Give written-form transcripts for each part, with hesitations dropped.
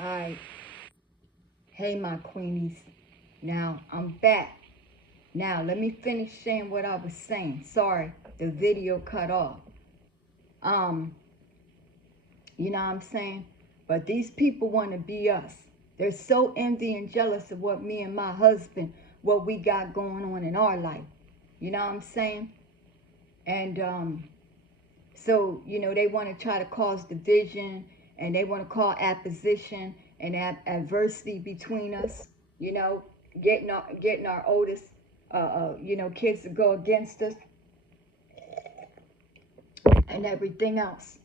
Alright, hey my queenies. Now I'm back. Now let me finish saying what I was saying. Sorry, the video cut off. Um, you know what I'm saying? But these people want to be us. They're so envy and jealous of what me and my husband, what we got going on in our life. You know what I'm saying? And so, they want to try to cause division, and they want to cause opposition and adversity between us, you know, getting our oldest, kids to go against us and everything else.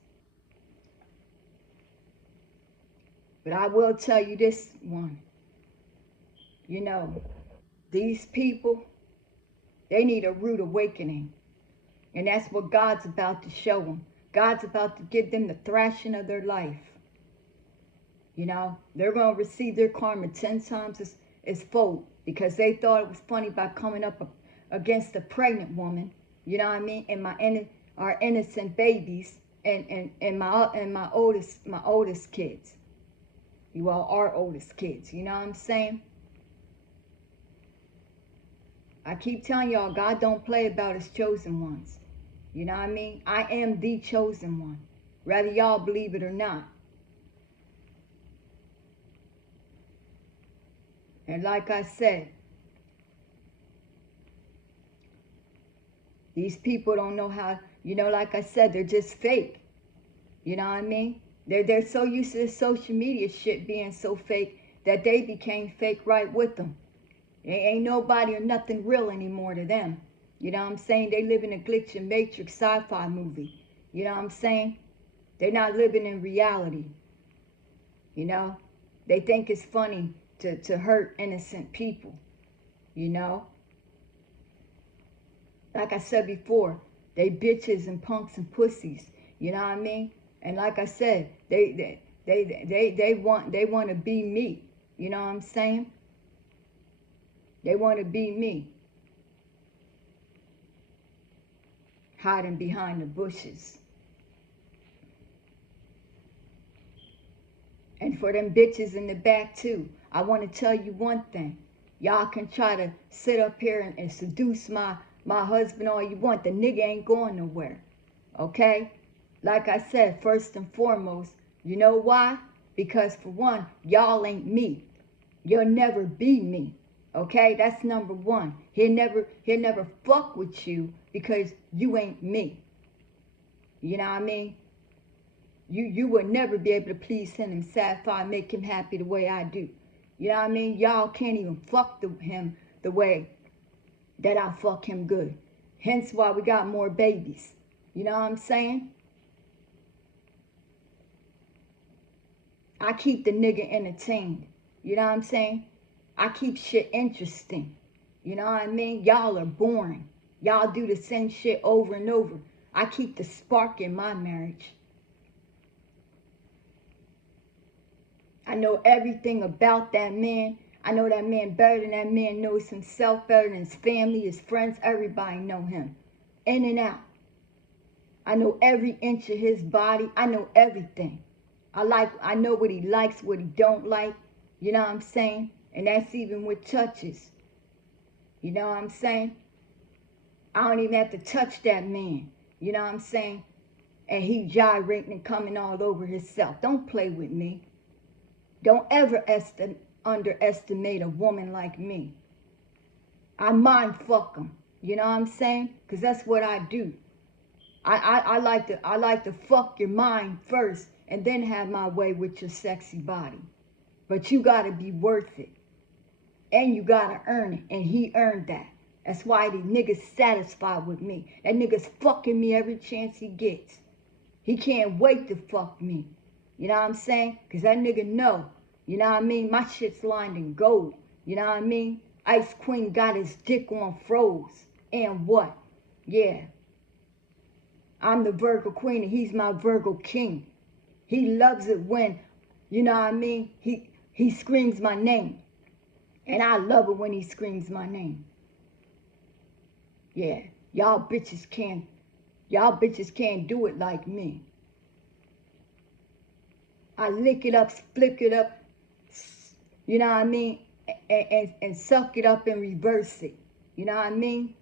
But I will tell you this one, you know, these people, they need a rude awakening. And that's what God's about to show them. God's about to give them the thrashing of their life. They're going to receive their karma 10 times as fold, because they thought it was funny by coming up against a pregnant woman, you know what I mean, and our innocent babies and my oldest kids. You all are oldest kids, you know what I'm saying? I keep telling y'all, God don't play about his chosen ones. You know what I mean? I am the chosen one, whether y'all believe it or not. And like I said, these people don't know how, like I said, they're just fake. You know what I mean? They're so used to this social media shit being so fake that they became fake right with them. Ain't nobody or nothing real anymore to them. You know what I'm saying? They live in a glitch and matrix sci-fi movie. You know what I'm saying? They're not living in reality. They think it's funny to hurt innocent people. Like I said before, they bitches and punks and pussies. You know what I mean? And like I said, they want to be me. You know what I'm saying? They want to be me. Hiding behind the bushes. And for them bitches in the back too, I want to tell you one thing. Y'all can try to sit up here and seduce my husband all you want. The nigga ain't going nowhere. Okay? Like I said, first and foremost, you know why? Because for one, y'all ain't me. You'll never be me. Okay? That's number one. He'll never fuck with you because you ain't me. You know what I mean? You will never be able to please him and satisfy and make him happy the way I do. You know what I mean? Y'all can't even fuck him the way that I fuck him good. Hence why we got more babies. You know what I'm saying? I keep the nigga entertained. You know what I'm saying? I keep shit interesting. You know what I mean? Y'all are boring. Y'all do the same shit over and over. I keep the spark in my marriage. I know everything about that man. I know that man better than that man knows himself, better than his family, his friends. Everybody know him. In and out. I know every inch of his body. I know everything. I know what he likes, what he don't like. You know what I'm saying? And that's even with touches. You know what I'm saying? I don't even have to touch that man. You know what I'm saying? And he gyrating and coming all over himself. Don't play with me. Don't ever underestimate a woman like me. I mind fuck them. You know what I'm saying? Because that's what I do. I like to fuck your mind first and then have my way with your sexy body. But you got to be worth it. And you got to earn it. And he earned that. That's why these niggas satisfied with me. That nigga's fucking me every chance he gets. He can't wait to fuck me. You know what I'm saying? Because that nigga know. You know what I mean? My shit's lined in gold. You know what I mean? Ice Queen got his dick on froze. And what? Yeah. I'm the Virgo Queen and he's my Virgo King. He loves it when, you know what I mean? He screams my name. And I love it when he screams my name. Yeah. Y'all bitches can't do it like me. I lick it up, split it up, You know what I mean? And suck it up and reverse it. You know what I mean?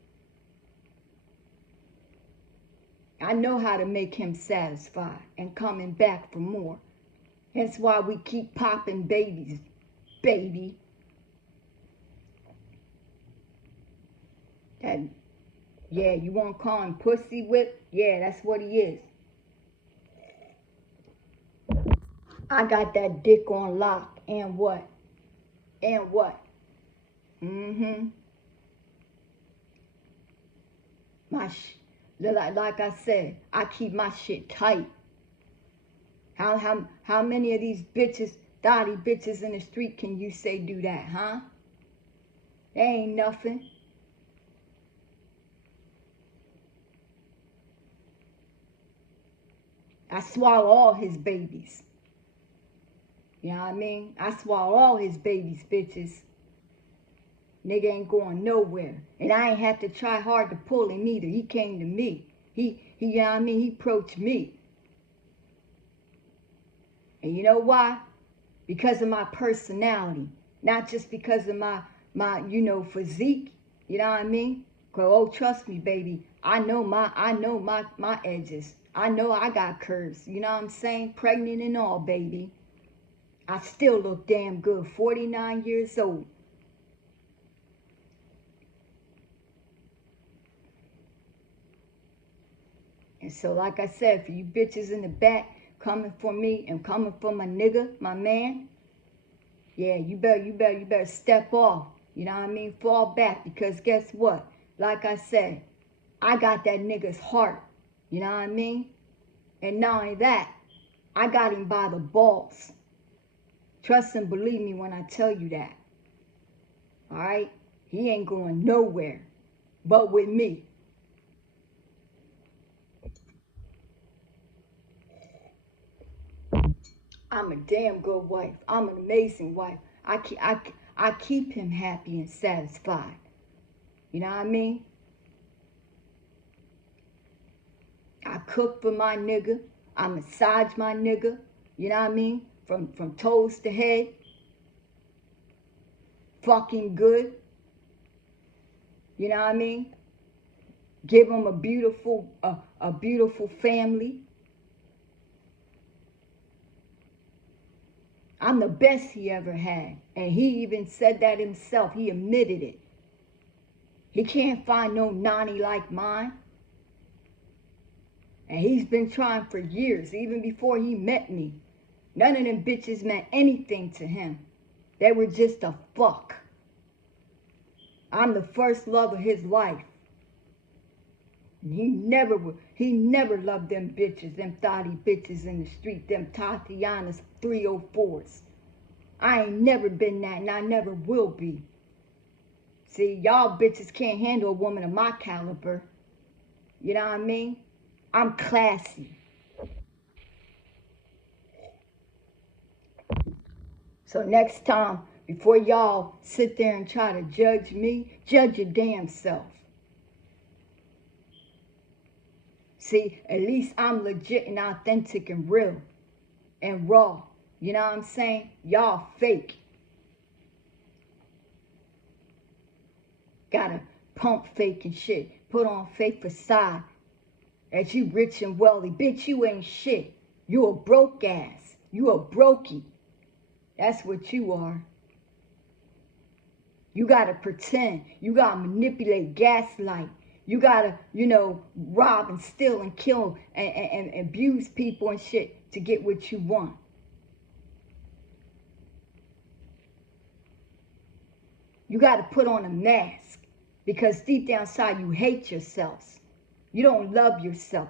I know how to make him satisfied and coming back for more. That's why we keep popping babies, baby. That, yeah, you want to call him pussy whip? Yeah, that's what he is. I got that dick on lock. And what? And what? Mm-hmm. Like I said, I keep my shit tight. How many of these bitches, thotty bitches in the street can you say do that, huh? They ain't nothing. I swallow all his babies. You know what I mean? I swallow all his babies, bitches. Nigga ain't going nowhere. And I ain't have to try hard to pull him either. He came to me. You know what I mean? He approached me. And you know why? Because of my personality. Not just because of my physique. You know what I mean? Cause, oh, trust me, baby. I know my edges. I know I got curves. You know what I'm saying? Pregnant and all, baby. I still look damn good. 49 years old. And so, like I said, for you bitches in the back coming for me and coming for my nigga, my man, yeah, you better step off. You know what I mean? Fall back, because guess what? Like I said, I got that nigga's heart. You know what I mean? And not only that, I got him by the balls. Trust and believe me when I tell you that. All right? He ain't going nowhere but with me. I'm a damn good wife. I'm an amazing wife. I keep him happy and satisfied. You know what I mean? I cook for my nigga. I massage my nigga. You know what I mean? From toes to head. Fucking good. You know what I mean? Give him a beautiful family. I'm the best he ever had. And he even said that himself. He admitted it. He can't find no nanny like mine. And he's been trying for years, even before he met me. None of them bitches meant anything to him. They were just a fuck. I'm the first love of his life. And he never loved them bitches, them thotty bitches in the street, them Tatiana's 304s. I ain't never been that, and I never will be. See, y'all bitches can't handle a woman of my caliber. You know what I mean? I'm classy. So next time, before y'all sit there and try to judge me, judge your damn self. See, at least I'm legit and authentic and real and raw. You know what I'm saying? Y'all fake. Gotta pump fake and shit. Put on fake facade. That you rich and wealthy. Bitch, you ain't shit. You a broke ass. You a brokey. That's what you are. You gotta pretend. You gotta manipulate, gaslight. You gotta, rob and steal and kill and abuse people and shit to get what you want. You gotta put on a mask because deep down inside you hate yourselves. You don't love yourself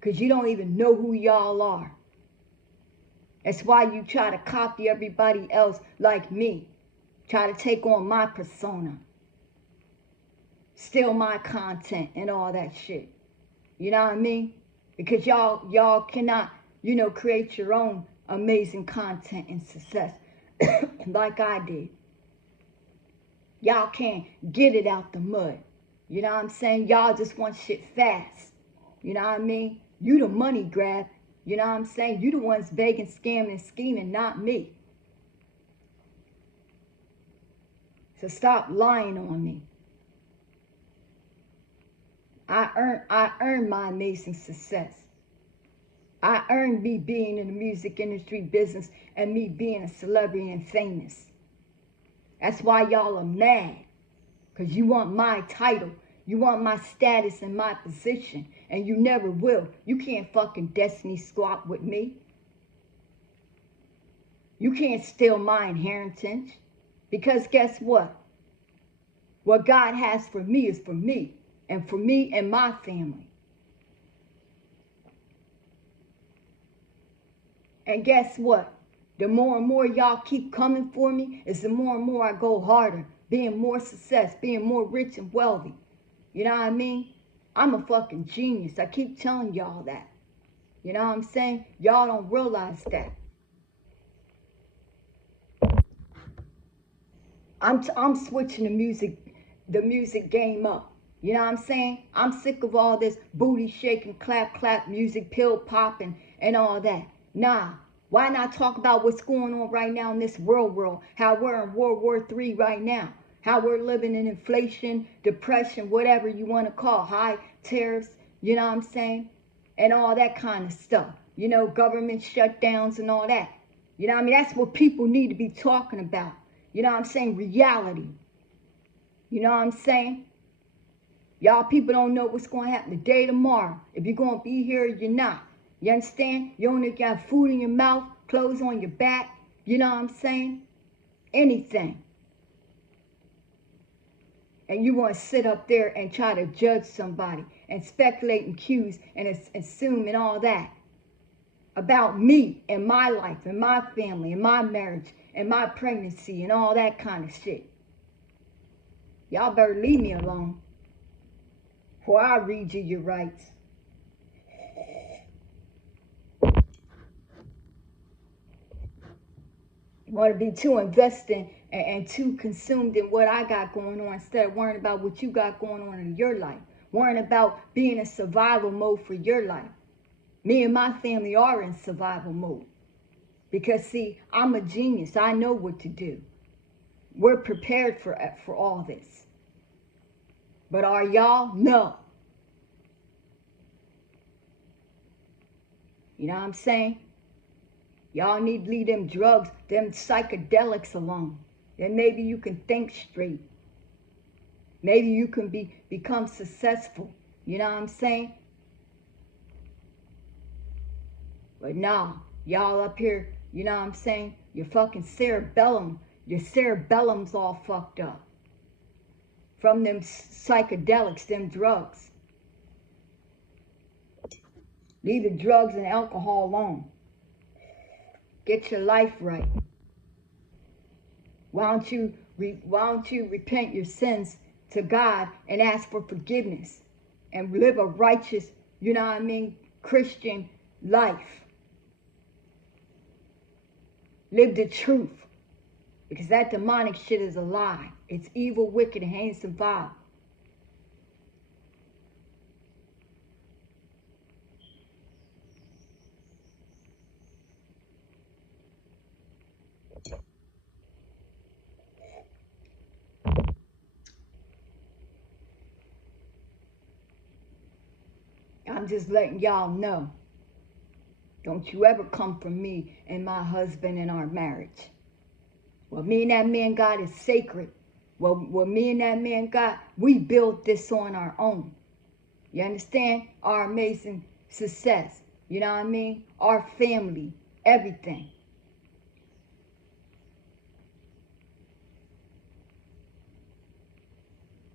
because you don't even know who y'all are. That's why you try to copy everybody else like me. Try to take on my persona. Steal my content and all that shit. You know what I mean? Because y'all cannot, create your own amazing content and success like I did. Y'all can't get it out the mud. You know what I'm saying? Y'all just want shit fast. You know what I mean? You the money grab. You know what I'm saying? You the ones begging, scamming, and scheming, not me. So stop lying on me. I earned my amazing success. I earned me being in the music industry business and me being a celebrity and famous. That's why y'all are mad. Because you want my title. You want my status and my position. And you never will. You can't fucking destiny squat with me. You can't steal my inheritance. Because guess what? What God has for me is for me. And for me and my family. And guess what? The more and more y'all keep coming for me, is the more and more I go harder. Being more success, being more rich and wealthy. You know what I mean? I'm a fucking genius. I keep telling y'all that. You know what I'm saying? Y'all don't realize that. I'm switching the music game up. You know what I'm saying? I'm sick of all this booty shaking, clap, clap music, pill popping, and all that. Nah. Why not talk about what's going on right now in this world? How we're in World War III right now. How we're living in inflation, depression, whatever you want to call, high tariffs, you know what I'm saying? And all that kind of stuff. You know, government shutdowns and all that. You know what I mean? That's what people need to be talking about. You know what I'm saying? Reality. You know what I'm saying? Y'all people don't know what's going to happen the day tomorrow. If you're going to be here or you're not. You understand? You only got food in your mouth, clothes on your back. You know what I'm saying? Anything. And you want to sit up there and try to judge somebody and speculate and accuse and assume and all that about me and my life and my family and my marriage and my pregnancy and all that kind of shit. Y'all better leave me alone before I read you your rights. You want to be too invested and too consumed in what I got going on instead of worrying about what you got going on in your life. Worrying about being in survival mode for your life. Me and my family are in survival mode. Because see, I'm a genius. I know what to do. We're prepared for all this. But are y'all? No. You know what I'm saying? Y'all need to leave them drugs, them psychedelics alone. Then maybe you can think straight. Maybe you can become successful. You know what I'm saying? But no, y'all up here, you know what I'm saying? Your fucking cerebellum, your cerebellum's all fucked up. From them psychedelics, them drugs. Leave the drugs and alcohol alone. Get your life right. Why don't you repent your sins to God and ask for forgiveness and live a righteous, you know what I mean, Christian life. Live the truth. Because that demonic shit is a lie. It's evil, wicked, and heinous and vile. I'm just letting y'all know. Don't you ever come for me and my husband and our marriage. What me and that man got is sacred. What me and that man got, we built this on our own. You understand? Our amazing success. You know what I mean? Our family. Everything.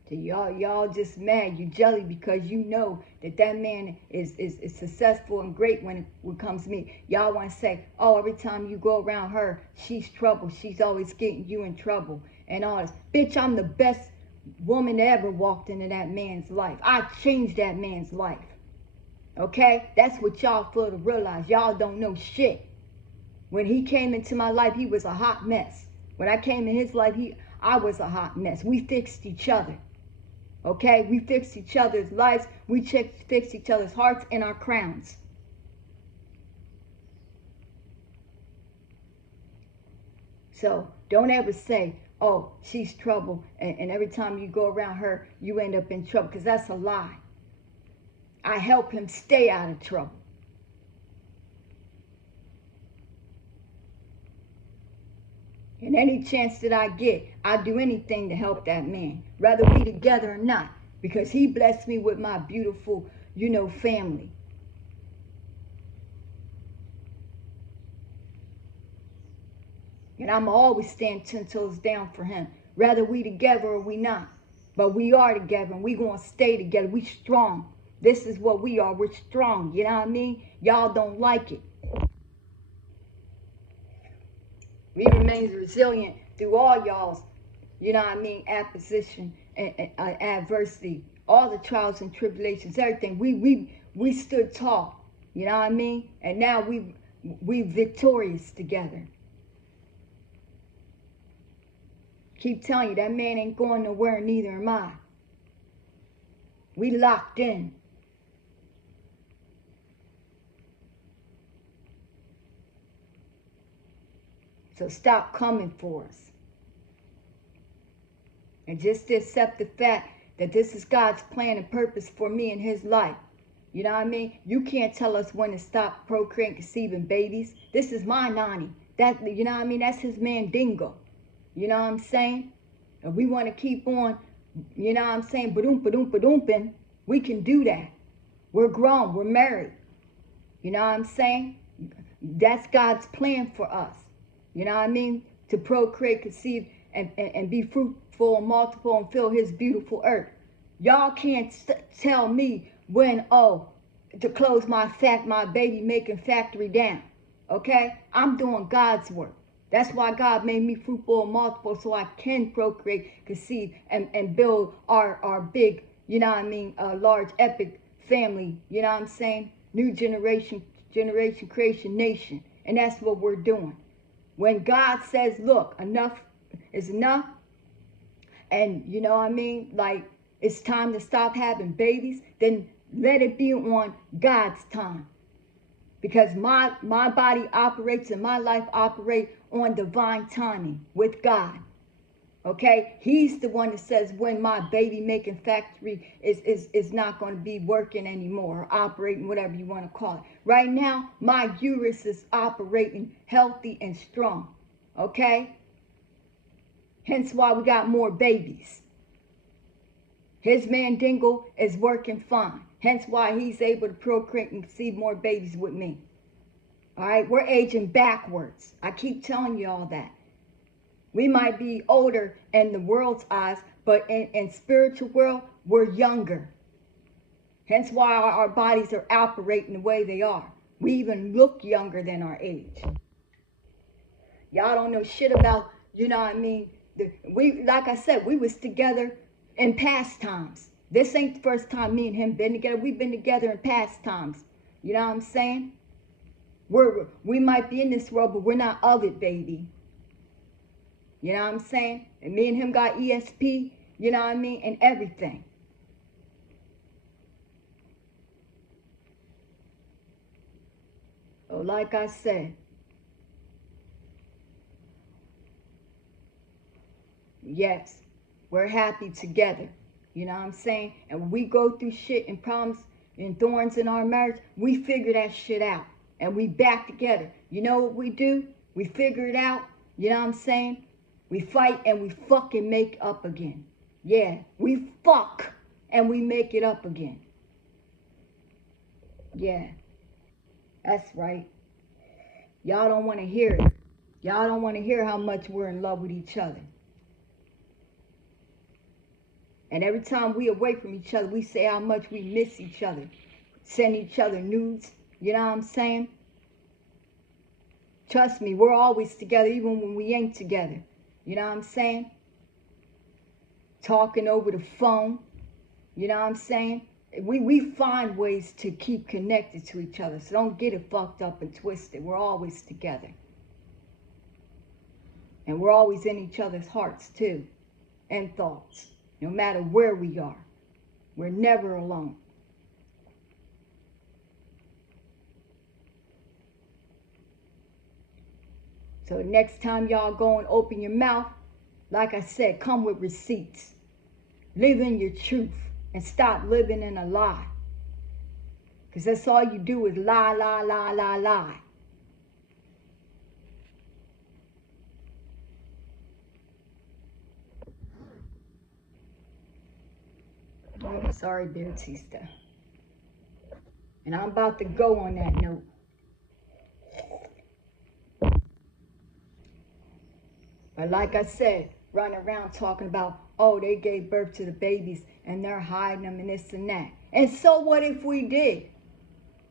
So y'all just mad. You jelly because you know that man is successful and great when it comes to me. Y'all want to say, oh, every time you go around her, she's trouble. She's always getting you in trouble and all this. Bitch, I'm the best woman that ever walked into that man's life. I changed that man's life. Okay? That's what y'all fail to realize. Y'all don't know shit. When he came into my life, he was a hot mess. When I came in his life, I was a hot mess. We fixed each other. Okay, we fixed each other's lives. We fixed each other's hearts and our crowns. So don't ever say, oh, she's trouble, and every time you go around her, you end up in trouble, because that's a lie. I help him stay out of trouble. And any chance that I get, I'll do anything to help that man, whether we together or not, because he blessed me with my beautiful, family. And I'm always stand 10 toes down for him, whether we together or we not. But we are together, and we going to stay together. We strong. This is what we are. We're strong. You know what I mean? Y'all don't like it. We remain resilient through all y'all's, opposition and adversity, all the trials and tribulations, everything. We stood tall. You know what I mean? And now we victorious together. Keep telling you, that man ain't going nowhere, neither am I. We locked in. So stop coming for us. And just to accept the fact that this is God's plan and purpose for me in his life. You know what I mean? You can't tell us when to stop procreating, conceiving babies. This is my nanny. That, you know what I mean? That's his mandingo. You know what I'm saying? And we want to keep on, you know what I'm saying, ba-doom-ba-doom-ba-doomping, we can do that. We're grown. We're married. You know what I'm saying? That's God's plan for us. You know what I mean? To procreate, conceive, and be fruitful and multiple and fill his beautiful earth. Y'all can't tell me when, to close my baby making factory down. Okay? I'm doing God's work. That's why God made me fruitful and multiple, so I can procreate, conceive, and build our big, large epic family, you know what I'm saying? New generation, creation, nation. And that's what we're doing. When God says, look, enough is enough, and you know what I mean, like it's time to stop having babies, then let it be on God's time. Because my body operates and my life operates on divine timing with God. Okay? He's the one that says when my baby making factory is not going to be working anymore, or operating, whatever you want to call it. Right now, my uterus is operating healthy and strong. Okay? Hence why we got more babies. His mandingo is working fine. Hence why he's able to procreate and conceive more babies with me. All right, we're aging backwards. I keep telling you all that. We might be older in the world's eyes, but in spiritual world, we're younger. Hence why our bodies are operating the way they are. We even look younger than our age. Y'all don't know shit about, you know what I mean? Like I said, we was together in past times. This ain't the first time me and him been together. We've been together in past times. You know what I'm saying? We might be in this world, but we're not of it, baby. You know what I'm saying? And me and him got ESP, you know what I mean, and everything. So like I said, yes, we're happy together. You know what I'm saying? And when we go through shit and problems and thorns in our marriage, we figure that shit out. And we back together. You know what we do? We figure it out. You know what I'm saying? We fight and we fucking make up again. Yeah, we fuck and we make it up again. Yeah, that's right. Y'all don't want to hear it. Y'all don't want to hear how much we're in love with each other. And every time we away from each other, we say how much we miss each other. Send each other nudes. You know what I'm saying? Trust me, we're always together even when we ain't together. You know what I'm saying? Talking over the phone. You know what I'm saying? We find ways to keep connected to each other. So don't get it fucked up and twisted. We're always together. And we're always in each other's hearts too. And thoughts. No matter where we are. We're never alone. So next time y'all go and open your mouth, like I said, come with receipts. Live in your truth and stop living in a lie. Because that's all you do is lie, lie, lie, lie, lie. Oh, sorry, Bearteasia. And I'm about to go on that note. But like I said, running around talking about, oh, they gave birth to the babies and they're hiding them and this and that. And so what if we did?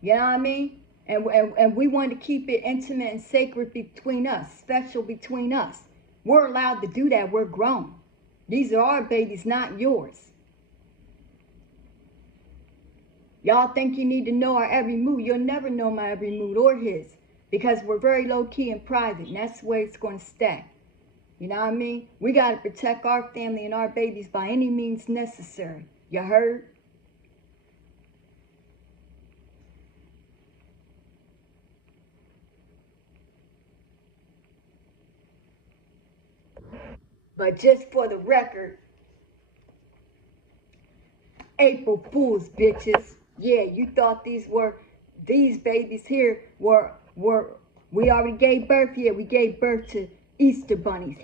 You know what I mean? And we want to keep it intimate and sacred between us, special between us. We're allowed to do that. We're grown. These are our babies, not yours. Y'all think you need to know our every mood. You'll never know my every mood or his, because we're very low-key and private, and that's the way it's going to stay. You know what I mean? We got to protect our family and our babies by any means necessary. You heard? But just for the record, April Fools, bitches. Yeah, you thought these babies here were, we already gave birth. Yeah, we gave birth to Easter bunnies.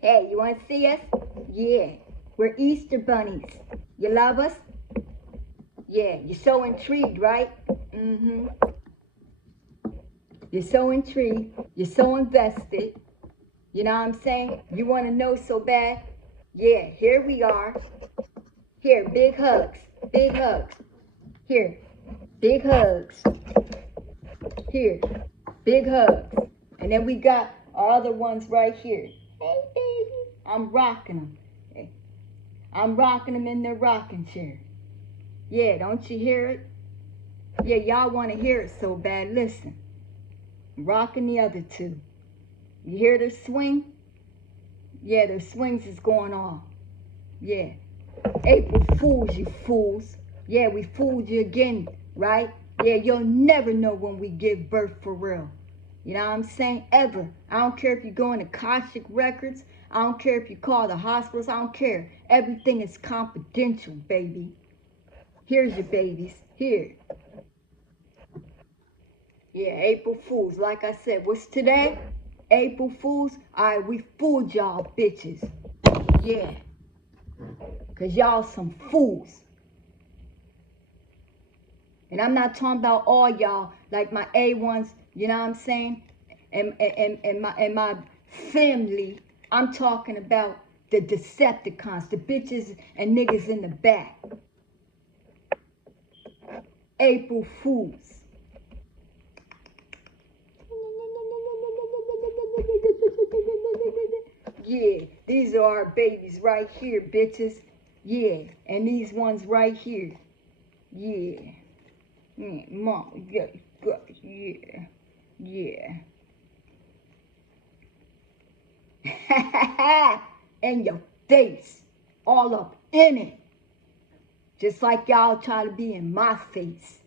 Hey, you want to see us? Yeah, we're Easter bunnies. You love us? Yeah, you're so intrigued, right? Mm-hmm. You're so intrigued. You're so invested. You know what I'm saying? You want to know so bad? Yeah, here we are. Here, big hugs. Big hugs. Here, big hugs. Here, big hugs. And then we got our other ones right here. Hey, baby. I'm rocking them. I'm rocking them in their rocking chair. Yeah, don't you hear it? Yeah, y'all want to hear it so bad. Listen. I'm rocking the other two. You hear their swing? Yeah, their swings is going on. Yeah. April Fools, you fools. Yeah, we fooled you again, right? Yeah, you'll never know when we give birth for real. You know what I'm saying? Ever. I don't care if you go into Akashic Records. I don't care if you call the hospitals. I don't care. Everything is confidential, baby. Here's your babies. Here. Yeah, April Fools. Like I said, what's today? April Fools? Alright, we fooled y'all bitches. Yeah. Because y'all some fools. And I'm not talking about all y'all, like my A1s, you know what I'm saying? And my family. I'm talking about the Decepticons, the bitches and niggas in the back. April Fools. Yeah, these are our babies right here, bitches. Yeah, and these ones right here. Yeah. Mom, yeah, yeah, yeah. In your face, all up in it. Just like y'all try to be in my face.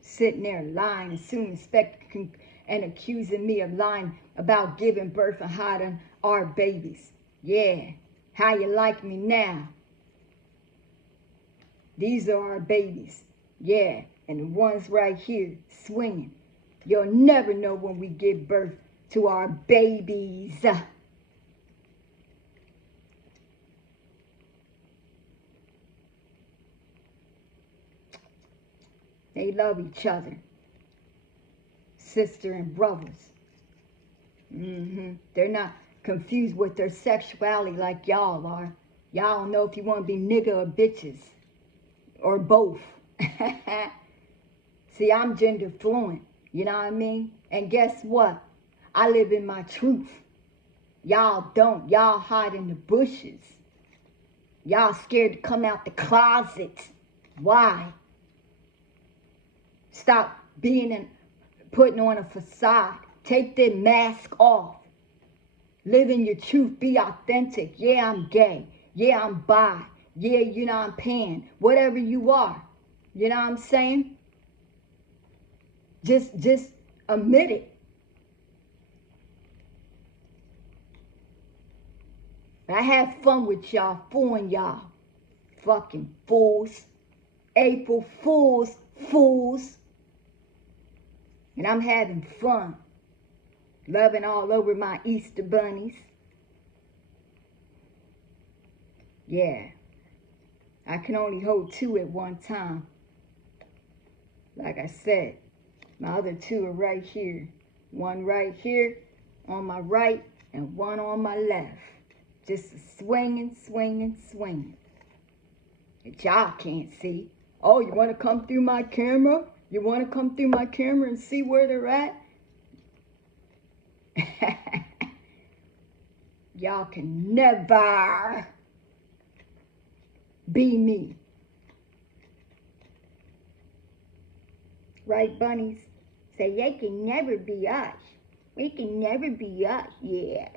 Sitting there lying, assuming, suspecting, and accusing me of lying about giving birth and hiding our babies. Yeah, how you like me now? These are our babies. Yeah, and the ones right here swinging. You'll never know when we give birth to our babies. They love each other. Sister and brothers. They're not confused with their sexuality like y'all are. Y'all don't know if you want to be nigga or bitches. Or both. See, I'm gender fluent. You know what I mean? And guess what? I live in my truth. Y'all don't. Y'all hide in the bushes. Y'all scared to come out the closet. Why? Stop being and putting on a facade. Take the mask off. Live in your truth. Be authentic. Yeah, I'm gay. Yeah, I'm bi. Yeah, you know, I'm pan. Whatever you are. You know what I'm saying? Just admit it. I had fun with y'all, fooling y'all. Fucking fools. April Fools, fools. And I'm having fun. Loving all over my Easter bunnies. Yeah. I can only hold 2 at one time. Like I said, my other 2 are right here. One right here on my right and one on my left. Just swinging, swinging, swinging. That y'all can't see. Oh, you want to come through my camera? You want to come through my camera and see where they're at? Y'all can never be me. Right, bunnies? Say, they can never be us. We can never be us. Yeah.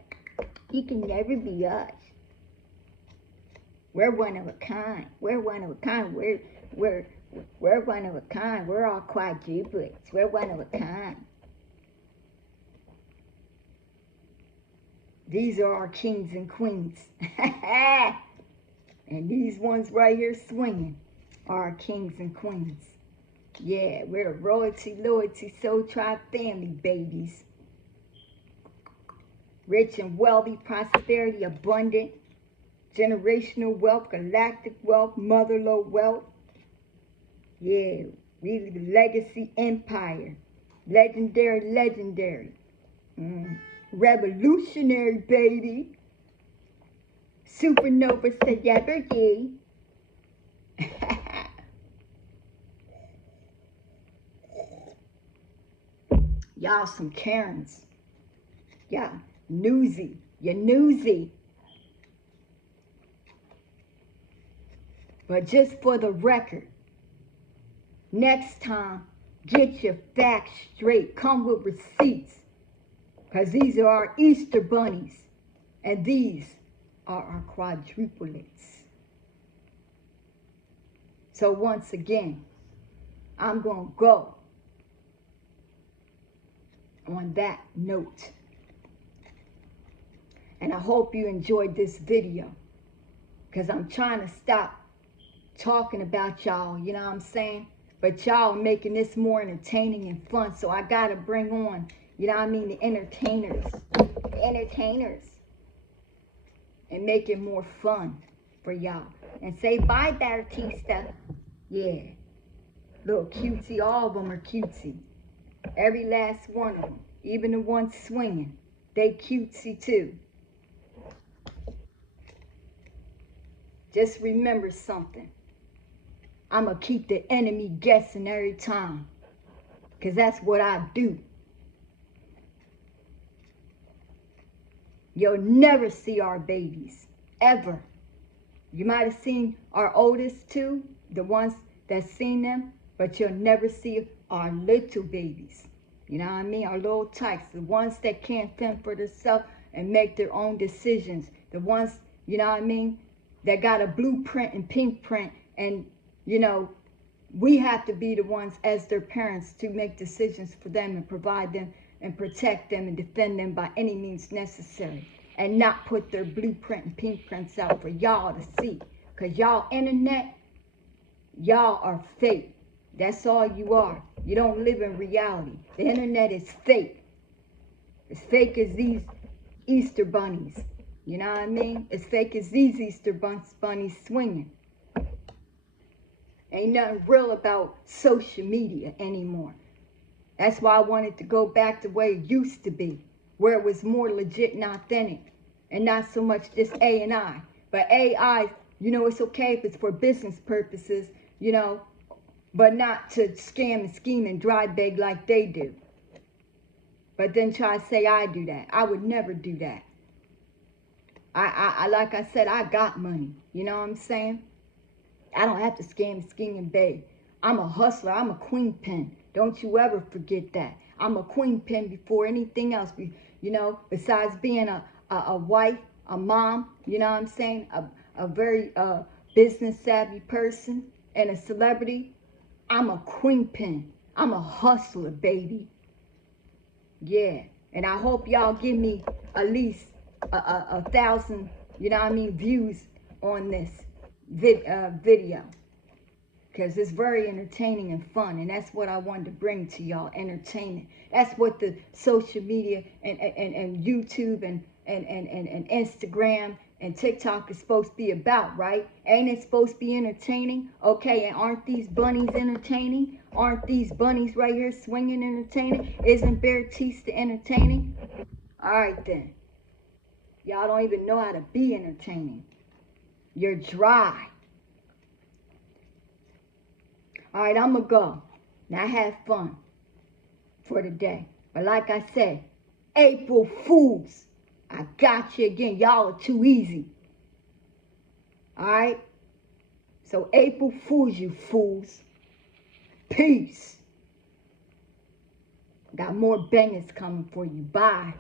You can never be us. We're one of a kind. We're one of a kind. We're one of a kind. We're all quadruplets. We're one of a kind. These are our kings and queens. And these ones right here swinging are our kings and queens. Yeah, we're the royalty, loyalty, soul tribe family, babies. Rich and wealthy, prosperity, abundant, generational wealth, galactic wealth, motherlode wealth. Yeah, really the legacy empire. Legendary, legendary. Revolutionary, baby. Supernova celebrity. Y'all some Karens. Yeah, newsy. You're newsy. But just for the record, next time, get your facts straight. Come with receipts. Because these are our Easter bunnies. And these are our quadruplets. So once again, I'm going to go on that note. And I hope you enjoyed this video. Because I'm trying to stop talking about y'all, you know what I'm saying? But y'all making this more entertaining and fun. So I got to bring on, you know what I mean, the entertainers. The entertainers. And make it more fun for y'all. And say bye, Bearteasia. Yeah. Little cutesy. All of them are cutesy. Every last one of them. Even the ones swinging. They cutesy too. Just remember something. I'm going to keep the enemy guessing every time. Because that's what I do. You'll never see our babies. Ever. You might have seen our oldest 2. The ones that seen them. But you'll never see our little babies. You know what I mean? Our little tykes. The ones that can't fend for themselves and make their own decisions. The ones, you know what I mean, that got a blueprint and pink print. And, you know, we have to be the ones as their parents to make decisions for them and provide them and protect them and defend them by any means necessary. And not put their blueprint and pink prints out for y'all to see. Because y'all internet, y'all are fake. That's all you are. You don't live in reality. The internet is fake. As fake as these Easter bunnies. You know what I mean? As fake as these Easter bunnies swinging. Ain't nothing real about social media anymore. That's why I wanted to go back to where it used to be. Where it was more legit and authentic. And not so much just AI. But AI, you know, it's okay if it's for business purposes, you know. But not to scam and scheme and dry beg like they do. But then try to say I do that. I would never do that. I like I said, I got money. You know what I'm saying? I don't have to scam and scheme and beg. I'm a hustler. I'm a queen pin. Don't you ever forget that. I'm a queen pin before anything else. You know, besides being a wife, a mom, you know what I'm saying? A very business savvy person and a celebrity. I'm a queen pin. I'm a hustler, baby. Yeah. And I hope y'all give me at least a thousand, you know what I mean, views on this video. Because it's very entertaining and fun. And that's what I wanted to bring to y'all, entertainment. That's what the social media and YouTube and Instagram and TikTok is supposed to be about, right? Ain't it supposed to be entertaining? Okay, and aren't these bunnies entertaining? Aren't these bunnies right here swinging entertaining? Isn't Bearteasia entertaining? All right, then. Y'all don't even know how to be entertaining. You're dry. All right, I'm going to go. Now, have fun for the day. But like I said, April Fools, I got you again. Y'all are too easy. All right? So April Fools, you fools. Peace. Got more bangers coming for you. Bye.